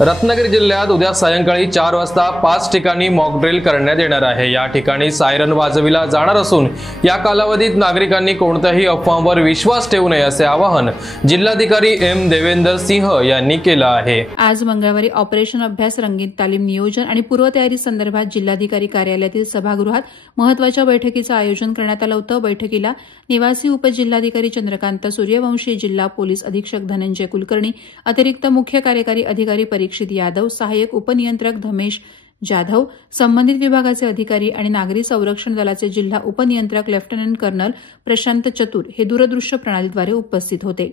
रत्नागिरी जिल्ह्यात उद्या सायंकाळी 4 वाजता 5 ठिकाणी मॉक ड्रिल करण्यात येणार आहे। या ठिकाणी सायरन वाजविला जाणार असून या कालावधीत नागरिकांनी कोणत्याही अफवांवर विश्वास ठेवू नये असे आवाहन जिल्हाधिकारी एम देवेंद्र सिंह यांनी केलं आहे। आज मंगळवारी ऑपरेशन अभ्यास, रंगीत तालीम, नियोजन आणि पूर्वतयारी संदर्भात जिल्हाधिकारी कार्यालयातील सभागृहात महत्त्वाच्या बैठकीचं आयोजन करण्यात आलं होतं। बैठकीला निवासी उपजिल्हाधिकारी चंद्रकांत सूर्यवंशी, जिल्हा पोलीस अधीक्षक धनंजय कुलकर्णी, अतिरिक्त मुख्य कार्यकारी अधिकारी परीक्षित यादव, सहाय्यक उपनियंत्रक धमेश जाधव, संबंधित विभागाचे अधिकारी आणि नागरी संरक्षण दलाचे जिल्हा उपनियंत्रक लेफ्टनंट कर्नल प्रशांत चतुर हे दूरदृश्य प्रणालीद्वारे उपस्थित होते।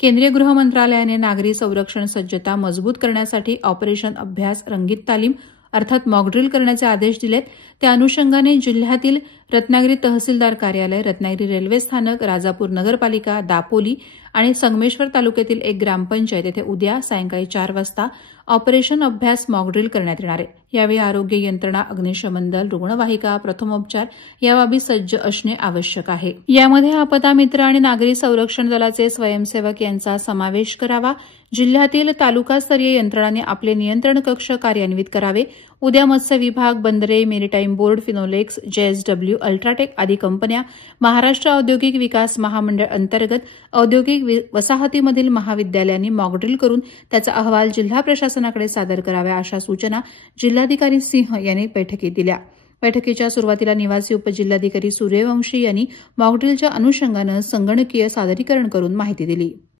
केंद्रीय गृह मंत्रालयाने नागरी संरक्षण सज्जता मजबूत करण्यासाठी ऑपरेशन अभ्यास, रंगीत तालीम अर्थात मॉकड्रिल करण्याचे आदेश दिलेत। त्या अनुषंगाने जिल्ह्यातील रत्नागिरी तहसीलदार कार्यालय, रत्नागिरी रेल्वे स्थानक, राजापूर नगरपालिका, दापोली आणि संगमेश्वर तालुक्यातील एक ग्रामपंचायत येथे उद्या सायंकाळी 4 वाजता ऑपरेशन अभ्यास मॉकड्रिल करण्यात येणार आहे। यावेळी आरोग्य यंत्रणा, अग्निशमन दल, रुग्णवाहिका, प्रथमोपचार या बाबी सज्ज असणे आवश्यक आहे। यामध्ये आपदा मित्र आणि नागरी संरक्षण दलाचे स्वयंसेवक यांचा समावेश करावा। जिल्ह्यातील तालुकास्तरीय यंत्रणांनी आपले नियंत्रण कक्ष कार्यान्वित करावे। उद्या मत्स्य विभाग, बंदरे, maritime board, Finolex, JSW, UltraTech आदी कंपन्या, महाराष्ट्र औद्योगिक विकास महामंडळ अंतर्गत औद्योगिक वसाहतीमधील महाविद्यालयांनी मॉकड्रिल करून त्याचा अहवाल जिल्हा प्रशासनाकडे सादर करावा, अशा सूचना जिल्हाधिकारी सिंह यांनी बैठकीत दिल्या। बैठकीच्या सुरुवातीला निवासी उपजिल्हाधिकारी सूर्यवंशी यांनी मॉकड्रिलच्या अनुषंगानं संगणकीय सादरीकरण करून माहिती दिली।